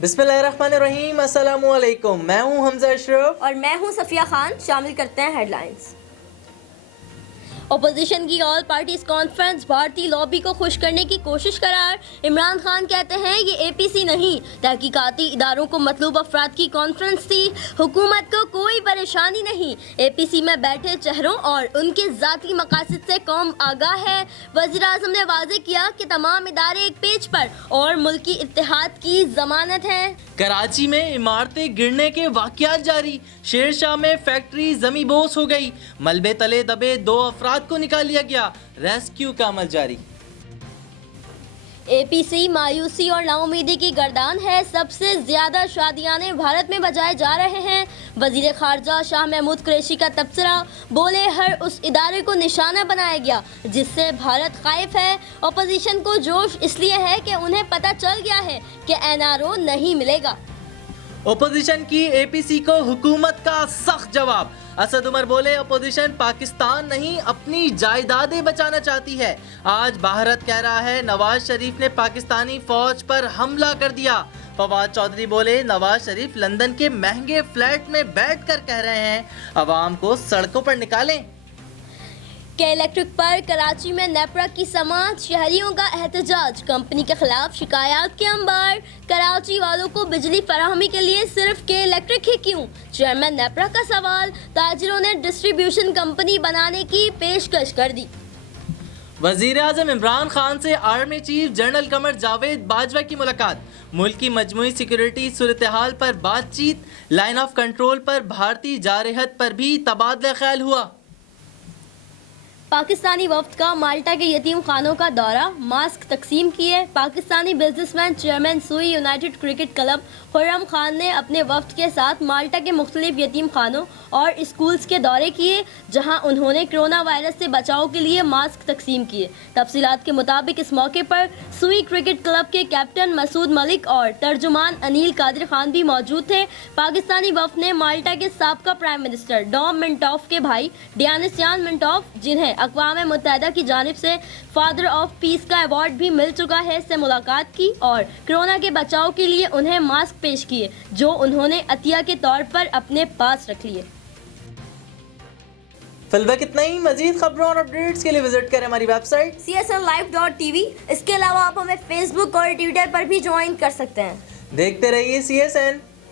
बिस्मिल्लाहिर्रहमानिर्रहीम, अस्सलाम वालेकुम। मैं हूं हमजा अशरफ और मैं हूं सफिया खान। शामिल करते हैं हेडलाइंस। अपोजिशन की ऑल पार्टीज कॉन्फ्रेंस भारतीय लॉबी को खुश करने की कोशिश करार। इमरान खान कहते हैं ये एपीसी नहीं, तहकीकाती इदारों को मतलूब अफराद की कॉन्फ्रेंस थी, हुकूमत को कोई परेशानी नहीं। एपीसी में बैठे चेहरों और उनके ज़ाती मकासद से कौम आगाह है। वज़ीर आज़म ने वाज़ेह किया कि तमाम इदारे एक पेज पर और मुल्की इत्तेहाद की ज़मानत है। कराची में इमारतें गिरने के वाक़यात जारी। शेरशाह में फैक्ट्री ज़मी बोस हो गई, मलबे तले दबे 2 अफराद को निकाल लिया गया, रेस्क्यू का अमल जारी। एपीसी मायूसी और नाउमीदी की गर्दान है, सबसे ज्यादा शादियाने भारत में बजाए जा रहे हैं। वजीर खारजा शाह महमूद कुरैशी का तबसरा, बोले हर उस इदारे को निशाना बनाया गया जिससे भारत खाइफ है। अपोजिशन को जोश इसलिए है कि उन्हें पता चल गया है कि एनआरओ नहीं मिलेगा। अपोजिशन की एपीसी को हुकूमत का सख्त जवाब। असद उमर बोले अपोजिशन पाकिस्तान नहीं अपनी जायदादें बचाना चाहती है। आज भारत कह रहा है नवाज शरीफ ने पाकिस्तानी फौज पर हमला कर दिया। फवाद चौधरी बोले नवाज शरीफ लंदन के महंगे फ्लैट में बैठकर कह रहे हैं अवाम को सड़कों पर निकालें। के इलेक्ट्रिक पर कराची में नेपरा की समात, शहरियों का एहतजाज, कंपनी के खिलाफ शिकायत के अंबार। कराची वालों को बिजली फराहमी के लिए सिर्फ के इलेक्ट्रिक ही क्यों, चेयरमैन नेपरा का सवाल। ताजिरों ने डिस्ट्रीब्यूशन कंपनी बनाने की पेशकश कर दी। वजीर आज़म इमरान खान से army chief general Qamar Javed Bajwa की मुलाकात। मुल्क की मजमूई सिक्योरिटी सूरत हाल पर बातचीत। लाइन ऑफ कंट्रोल पर भारतीय जारहत पर भी तबादला ख्याल हुआ। पाकिस्तानी वफ्द का माल्टा के यतीम खानों का दौरा, मास्क तकसीम किए। पाकिस्तानी बिजनेसमैन चेयरमैन सुई United cricket club Khurram Khan ने अपने वफ्द के साथ माल्टा के मुख्तलिफ यतीम खानों और स्कूल्स के दौरे किए, जहां उन्होंने कोरोना वायरस से बचाव के लिए मास्क तकसीम किए। तफसीलात के मुताबिक इस मौके पर सुई क्रिकेट क्लब के कैप्टन मसूद मलिक और तर्जुमान अनिल कादिर खान भी मौजूद थे। पाकिस्तानी वफ्द ने माल्टा के साबका प्राइम मिनिस्टर डॉम मिंटॉफ के भाई डियानिसियान मिंटॉफ, जिन्हें अक़वाम मुत्तहिदा की जानिब से फादर ऑफ पीस का अवार्ड भी मिल चुका है, से मुलाकात की और कोरोना के बचाव के लिए उन्हें मास्क पेश किए, जो उन्होंने अतिया के तौर पर अपने पास रख लिए। फिलहाल इतना ही। मजीद खबरों और अपडेट्स के लिए विजिट करें हमारी वेबसाइट csnlive.tv। इसके अलावा आप हमें फेसबुक और ट्विटर पर भी ज्वाइन कर सकते हैं। देखते रहिए CSN।